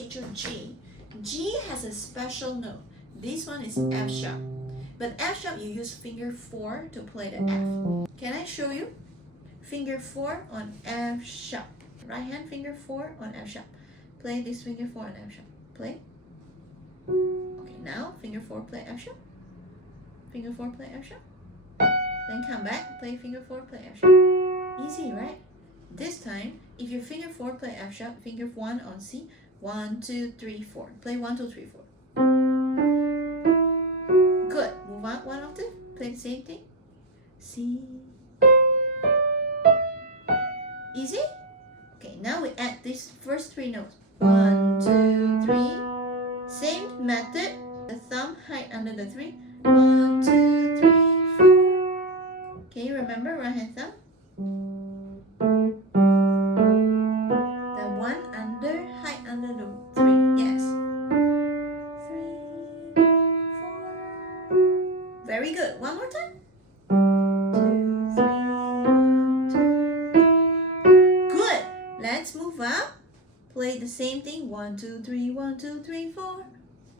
teach you G. G has a special note. This one is F sharp. But F sharp, you use finger 4 to play the F. Can I show you? Finger 4 on F sharp. Right hand finger 4 on F sharp. Play this finger 4 on F sharp. Play. Okay, now finger 4 play F sharp. Finger 4 play F sharp. Then come back, play finger 4 play F sharp. Easy, right? This time, if your finger 4 play F sharp, finger 1 on C. 1, 2, 3, 4. Play 1, 2, 3, 4. Good. Move on 1 octave. Play the same thing. C. Easy? Okay, now we add these first 3 notes. 1, 2, 3. Same method. The thumb hide under the 3. 1, 2, 3, 4. Can you remember right hand thumb? The 1 under, hide under the 3. Yes. 3, 4. Very good. One more time. 2, 3, 1, 2, 3. Good. Let's move up. Play the same thing. 1, 2, 3, 1, 2, 3, 4.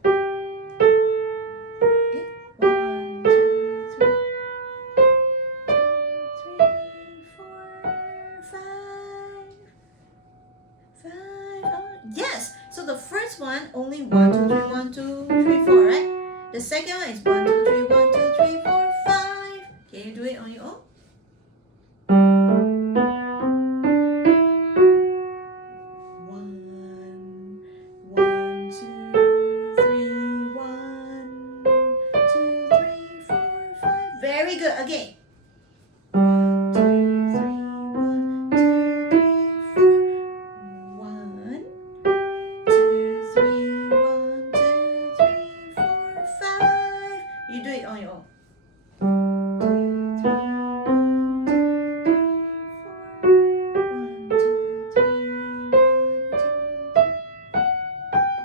Okay. 1, 2, 3, 4, 5. 5. Yes. So the first one only 1, 2, 3, 1, 2, 3, 4, right? The second one is 1, 2, 3, 1, 2, 3, 4, 5. Can you do it on your own? 1, 2, 3, 1, 2, 3, 4, 5. Very good. Again. 1, 2, 3, 1, 2, 3, 4. 1, 2, 3, 1, 2, 3, 4, 5. You do it on your own. 2, 3, 1, 2, 3, 4. 1, 2, 3, 1, 2, 3.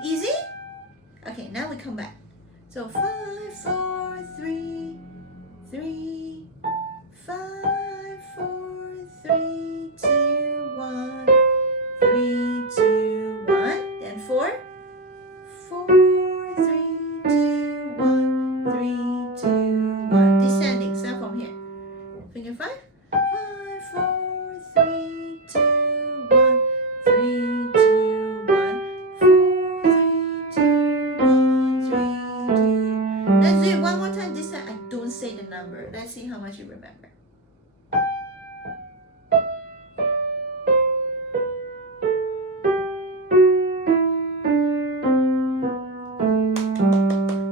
Easy? Okay, now we come back. So 5, 4, 3, 3, 5, 4, 3, 2, 1, 3, 2, 1. Then 4, 4, 3, 2, 1, 3, 2, 1. Descending. Start from here. Finger 5. 5, 4, 3, 2, 1, 3, 2, 1. 4, 3, 2, 1, 3, 2. Let's do it one more time. This time I don't say the number. Let's see how much you remember.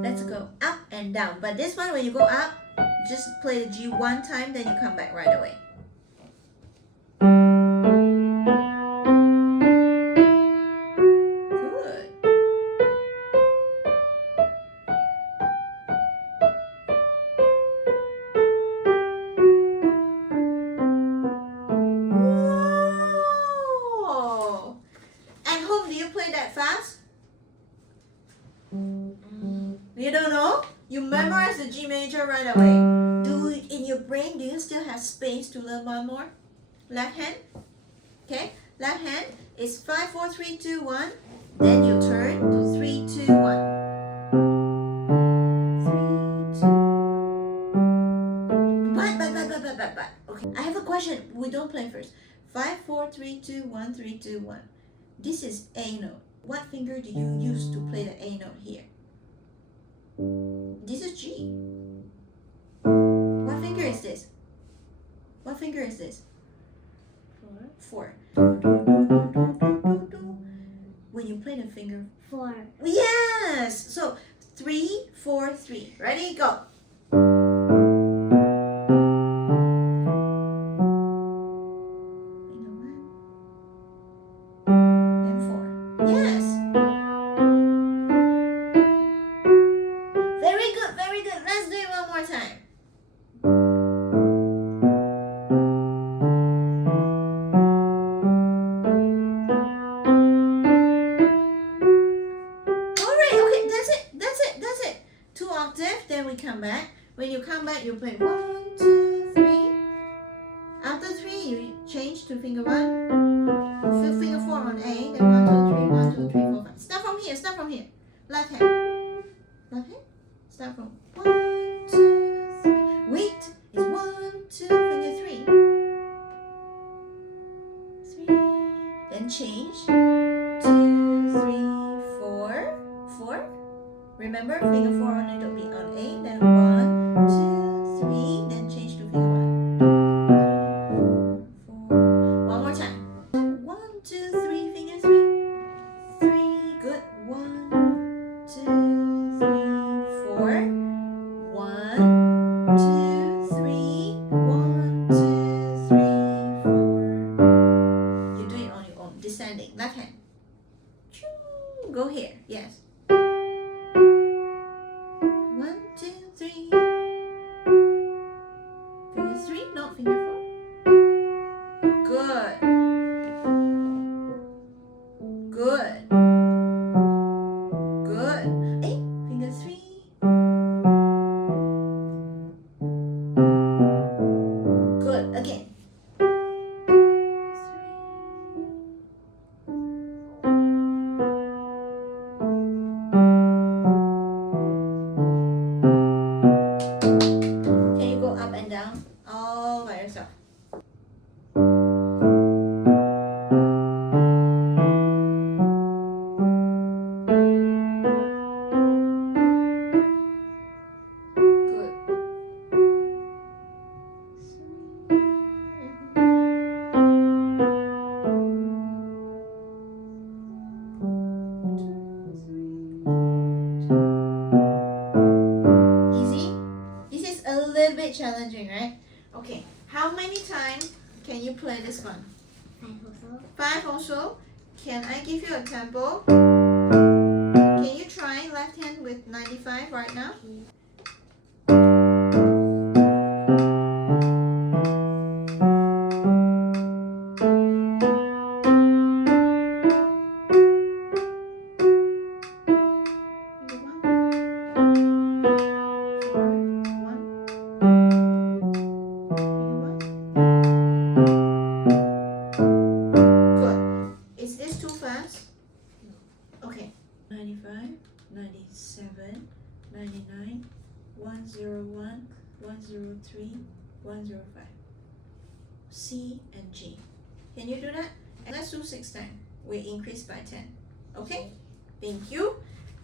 Let's go up and down. But this one, when you go up, just play the G 1 time, then you come back right away. Good. Whoa! At home, do you play that fast? You don't know? You memorize the G major right away. In your brain, do you still have space to learn one more? Left hand. Okay? Left hand is 5, 4, 3, 2, 1. Then you turn to 3, 2, 1. 3, 2. But. Okay. I have a question. We don't play first. 5, 4, 3, 2, 1, 3, 2, 1. This is A note. What finger do you use to play the A note here? This is G. What finger is this? What finger is this? 4. When you play the finger 4. Yes! So 3, 4, 3. Ready? Go. Finger 1. Then 4. Yes! Very good, very good. Let's do it one more time. Come back. When you come back, you play 1, 2, 3. After 3, you change to finger 1. Finger 4 on A. Then 1, 2, 3, 1, 2, 3, 4, 5. Stop Left hand. Left hand. Start from 1, 2, 3. Wait. It's 1, 2, finger 3. 3. Then change. 2, 3, 4. 4. Remember, finger 4 only to be on A. Then 1, 2, 3. Then change to finger 1. 4. One more time. 1, 2, 3, finger 3. 3. Good. 1, 2, 3, 4. 1, 2, 3. 1, 2, 3, 4. You do it on your own. Descending. Left hand. Go here. Yes. 1, 2, 3. Finger 3, not finger 4. Good. Good. Good. Hey, finger 3. Good. Again. 3. Can you go up and down all by yourself? Good. Easy? This is a little bit challenging, right? Okay, how many times can you play this one? 5 also. Can I give you a tempo? Can you try left hand with 95 right now? Is this too fast? Okay. 95, 97, 99, 101, 103, 105. C and G. Can you do that? And let's do 6 times. We increase by 10. Okay? Thank you.